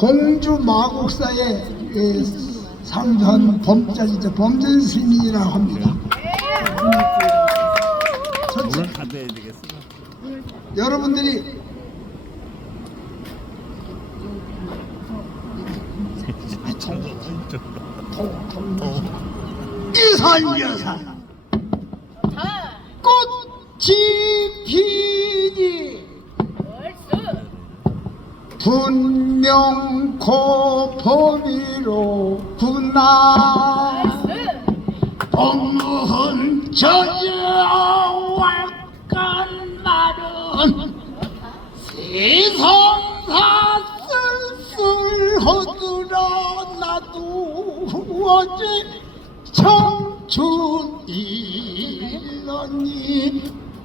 공주 마곡사의 예, 상주한 범자이자 범전 스님이라고 합니다. 오늘 받아야. 여러분들이 이산여산 꽃이 피니 분명 고범위로구나. 봄은 저저와 깐말은 세상사 쓸쓸 허들어 나도 어제 청춘 일러니?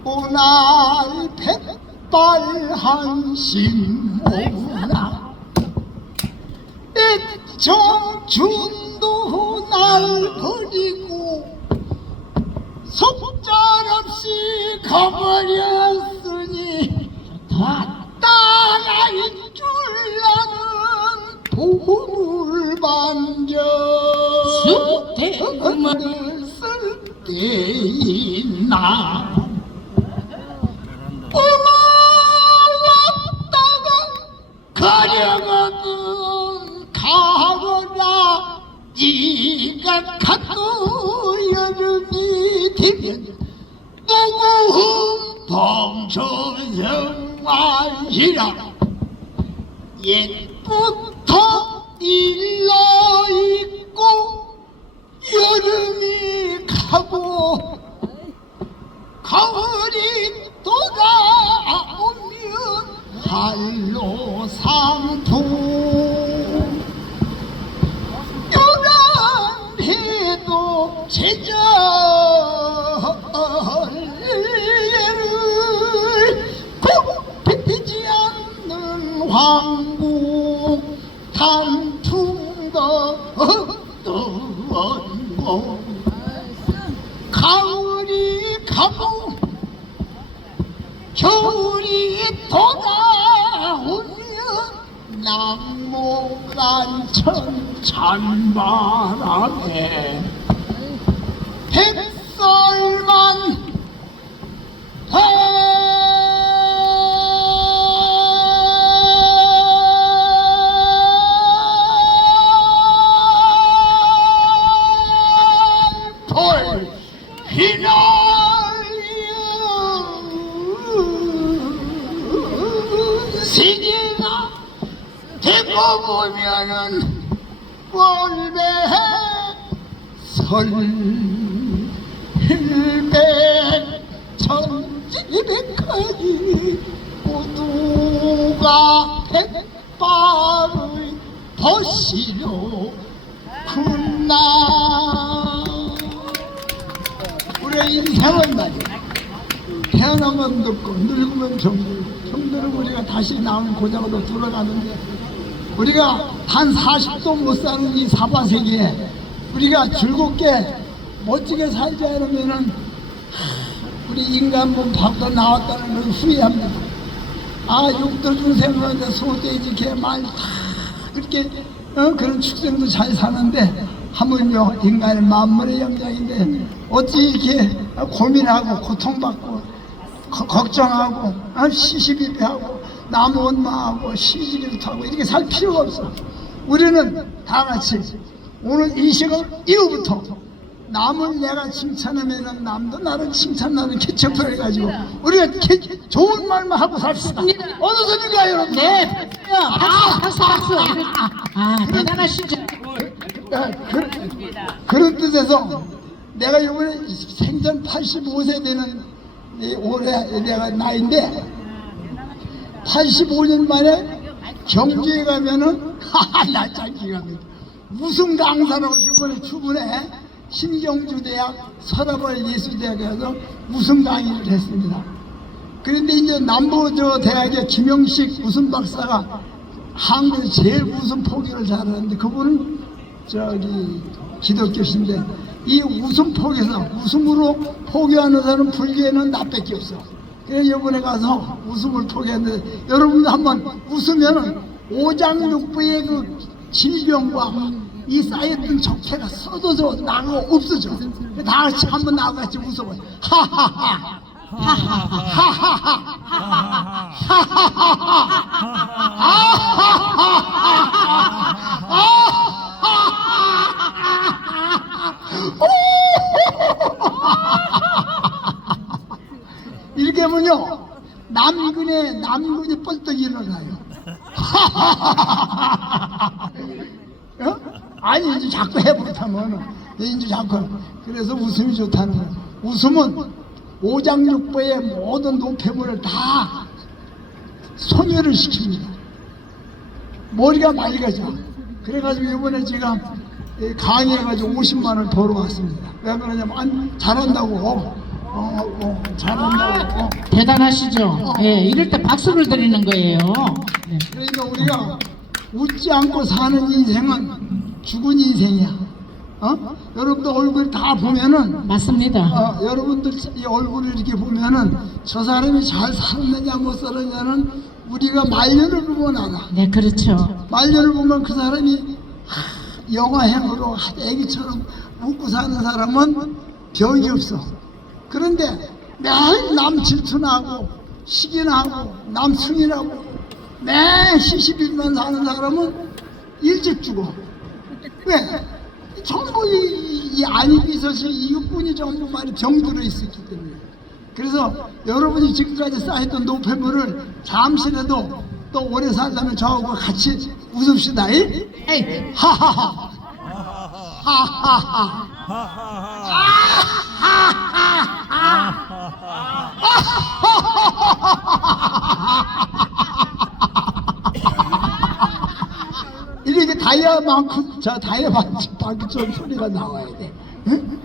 오날 백 발 한심오나 내 청춘도 날 버리고 속절없이 가버렸으니 다 따라인 줄 나는 도움을 반져 수대금을 쓸 때있나 가도 여름이 되면 누구 범초생활이라. 옛부터 일 황국 없던 곳 가을이 가고 겨울이 돌아오면 낙목한 천찬바람에 햇살만 모두가 백발의 벗이로 군나. 우리의 인생은 말이야. 태어나면 늙고 늙으면 병들고 병들고 우리가 다시 나오는 고장으로 돌아가는데 우리가 한 40도 못 사는 이 사바세계에 우리가 즐겁게 멋지게 살자 이러면은 하, 우리 인간몸 밖으로 나왔다는 걸 후회합니다. 아 육도 중생으로 소돼지 개 말 다 그렇게 어, 그런 축생도 잘 사는데 하물며 인간의 만물의 영장인데 어찌 이렇게 고민하고 고통받고 거- 걱정하고 어, 시시비비하고 남 원망하고 시시비부터 하고 이렇게 살 필요가 없어 우리는 다 같이 오늘 이 시간 이후부터 남을 내가 칭찬하면 남도 나를 칭찬하는 개척을 해가지고 우리가 개- 좋은 말만 하고 삽시다 어느 소리가 여러분 네, 박수, 박수, 박수. 아, 대단하시죠. 아, 그, 그런 뜻에서 내가 이번에 생전 85세 되는 이 올해 내가 나이인데 85년 만에 경주에 가면은 나참 기가 막혀 무슨 강사라고 이번에 주문에 신경주대학 서라벌 예수대학에서 무슨 강의를 했습니다. 그런데 이제 저 대학의 김영식 무슨 박사가 한국에서 제일 무슨 포기를 잘하는데 그분은 저기 기독교신데 이 웃음 포기에서 웃음으로 포기하는 사람은 불교에는 나밖에 없어. 그래서 이번에 가서 웃음을 포기했는데 여러분도 한번 웃으면은 오장육부의 그 질병과 이 쌓였던 적폐가 쏟아져 나가 없어져. 다 같이 한번 나와 같이 웃어봐. 하하하. 이렇게 하면요 남근에 남근이 뻘떡 일어나요. 어? 아니 이제 자꾸 해보다면은 이제 자꾸 그래서 웃음이 좋다는 거야. 웃음은 오장육부의 모든 노폐물을 다 소멸을 시킵니다. 머리가 맑아져. 그래가지고 이번에 제가 이 강의해가지고 50만 원을 벌어왔습니다. 왜 그러냐면 안, 잘한다고 어, 어, 잘한다고 어. 대단하시죠? 예, 이럴 때 박수를 드리는 거예요. 네. 그러니까 우리가 웃지 않고 사는 인생은 죽은 인생이야. 어? 여러분들 얼굴 다 보면은 맞습니다. 어, 여러분들 이 얼굴을 이렇게 보면은 저 사람이 잘 살았느냐 못 살았냐는 우리가 말년을 보면 알아. 네, 그렇죠. 말년을 보면 그 사람이 하, 영화행으로 하- 애기처럼 웃고 사는 사람은 병이 없어. 그런데 매일 남 질투나고 시기나고 남 승인하고 매 시시비만 사는 사람은 일찍 죽어. 왜? 전부 이, 이 안입이 있어서 이것뿐이 전부 많이 병들어 있었기 때문에. 그래서 여러분이 지금까지 쌓였던 노폐물을 잠시라도 또 오래 살려면 저하고 같이 웃읍시다. 이? 에이, 하하하. 하하하. 이게 다이아만큼 저 다이아만큼 소리가 나와야 돼. 응?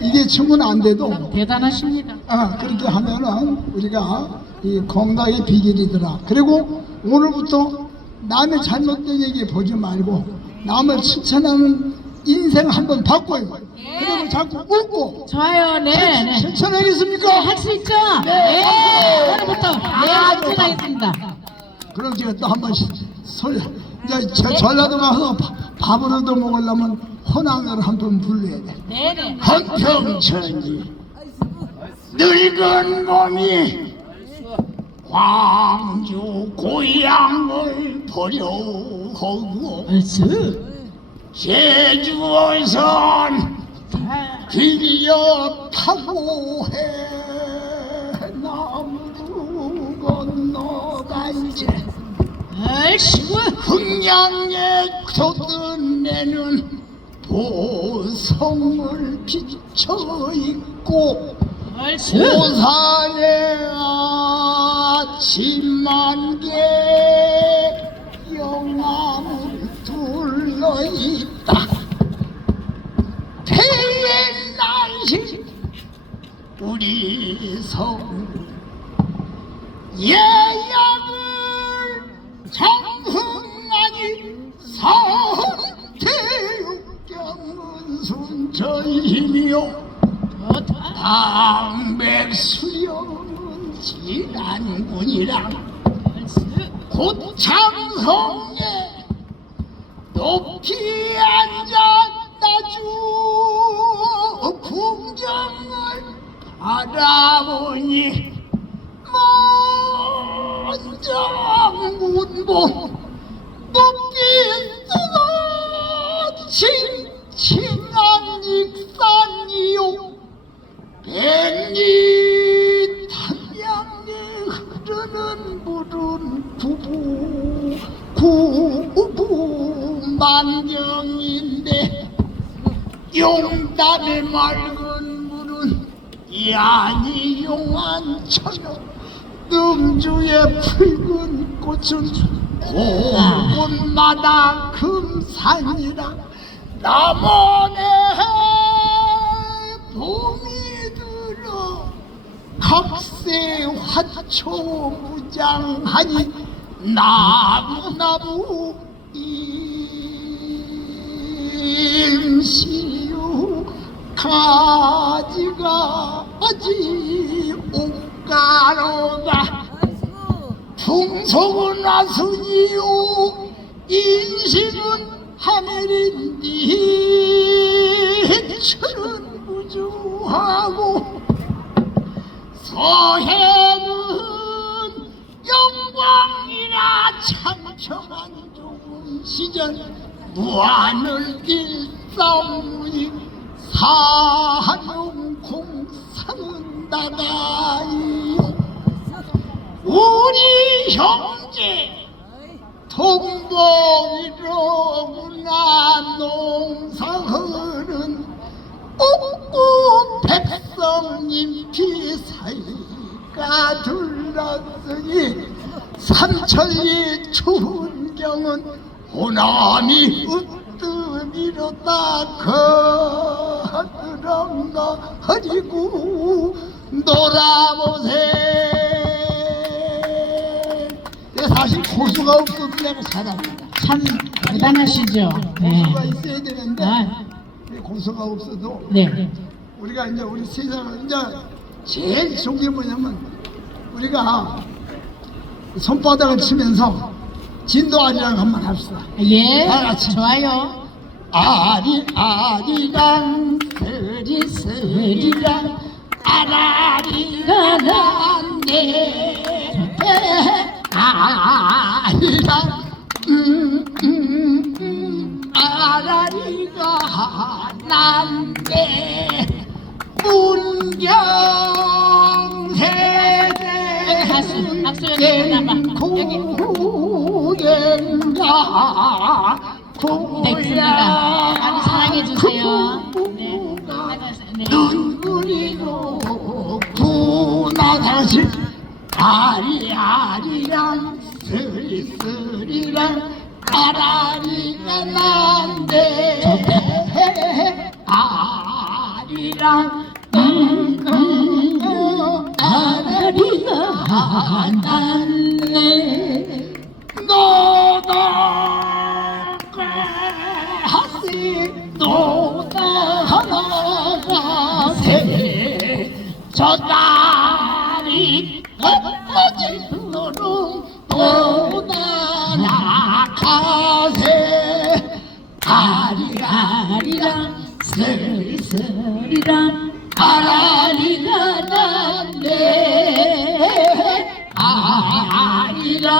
이게 춤은 안 돼도 대단하십니다. 아, 그렇게 하면은 우리가 이 건강의 비결이더라. 그리고 오늘부터 남의 잘못된 얘기 보지 말고 남을 칭찬하는 인생 한번 바꿔요. 그러면 자꾸 웃고 좋아요, 네, 네. 실천하겠습니까? 할수 있죠? 네. 오늘부터 네, 실천하겠습니다. 그럼 제가 또 한 번씩 설 이제 저 전라도 가서 밥- 밥을 얻어 먹으려면 혼항을 한번 불러야 돼. 네, 네. 한평천지 늙은 몸이 광주 고향을 버려하고 얼쑤. 제주어선 빌려 타고 해나무 건너간 지 얼쑤. 흥양에 돋은 내는 보성을 비쳐 있고. 오산에 아침만개 영암을 둘러 있다 태의 날씨 우리 성 예약 좋다. 방백수령은 진안군이랑 얼쑤. 고창성에 높이 앉았다주 풍경을 바라보니 먼저 문봉 야니 용한 처녀 능주의 붉은 꽃은 고운마다 금산이라 남원의 봄이 들어 각세 화초 무장하니 나무나무 임시유 가지가 아지 옷가루가 풍속은 아순이요. 인심은 하늘인디 철은 무주하고 서해는 영광이라 창청한 좋은 시절 무한을 일삼무니 사용 공상 은 다가이요 우리 형제 동봉이로구나 농사흐는 옥구 백성님 피사이가 둘러쓰니 삼천리 추운 경은 호남이 이로다 거들었나 허리고 놀아보세 내가 사실 고수가 없어도 내가 잘합니다 참 대단하시죠. 네. 고수가 있어야 되는데 아, 고수가 없어도 네. 우리가 이제 우리 세상을 이제 제일 좋은 게 뭐냐면 우리가 손바닥을 치면서 진도아리랑 한번 합시다. 예. 다 같이. 좋아요. 아리 아리랑 서리 서리랑 아라리가 난데 아리랑 음, 음, 음, 아라리가 난데 문경세대 박수, 박수 여기 나봐. 여기. 됐습니다. 많이 사랑해 주세요. 네. 네. 눈물이로 구나 다시 아리아리랑 쓰리쓰리랑 아라리가 난데 아리랑 음, 음, 음, 아라리가 난네 저 딸이 너로 너다 나가세. 아리아리랑 슬슬이랑 아라리가 난데 아리랑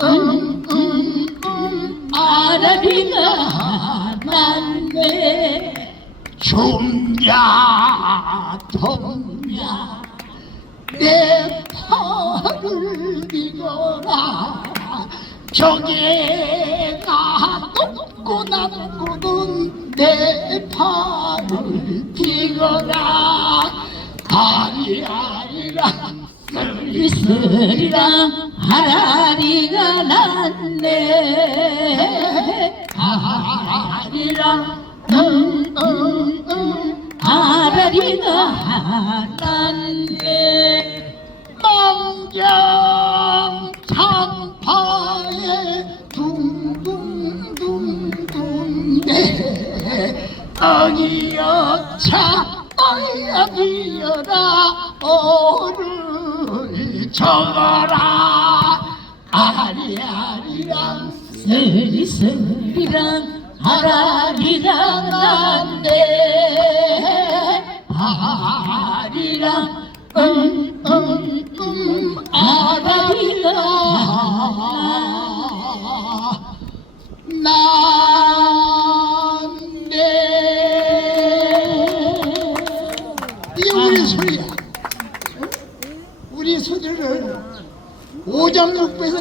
음음음 아라리가 난데 종야 동야 내 팔을 비거라. 경계가 높고 낮고는 내 팔을 비거라. 아리아리라 쓰리쓰리랑 아라리가 났네. 아리랑 음음음 아라리가 났네 망경 창파에 둥둥둥둥네. 어기여차 어여기여라. 오를 적어라. 아리아리랑. 쓰리쓰리랑 아라리랑 우리 소리야 우리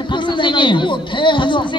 박 선생님, 끌어내가지고 배에서 박 선생님.